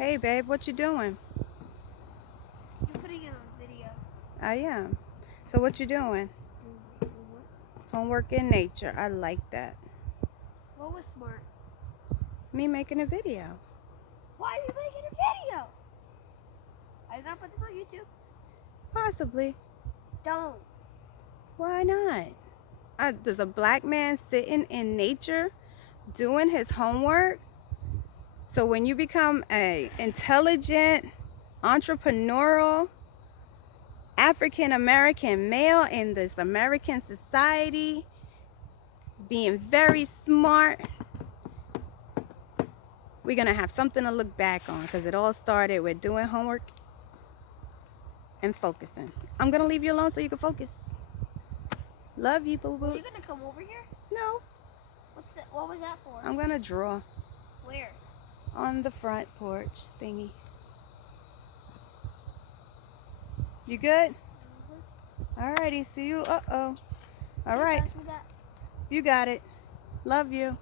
Hey babe, what you doing? You're putting it on video. I am. So what you doing? Homework. Homework in nature. I like that. What was smart? Me making a video. Why are you making a video? Are you gonna put this on YouTube? Possibly. Don't. Why not? There's a black man sitting in nature doing his homework. So when you become a intelligent, entrepreneurial, African American male in this American society, being very smart, we're gonna have something to look back on, because it all started with doing homework and focusing. I'm gonna leave you alone so you can focus. Love you, boo boo. Are you gonna come over here? No. What was that for? I'm gonna draw. Where? On the front porch thingy. You good? Alrighty, see you. Uh-oh. Alright. Pass me that. You got it. Love you.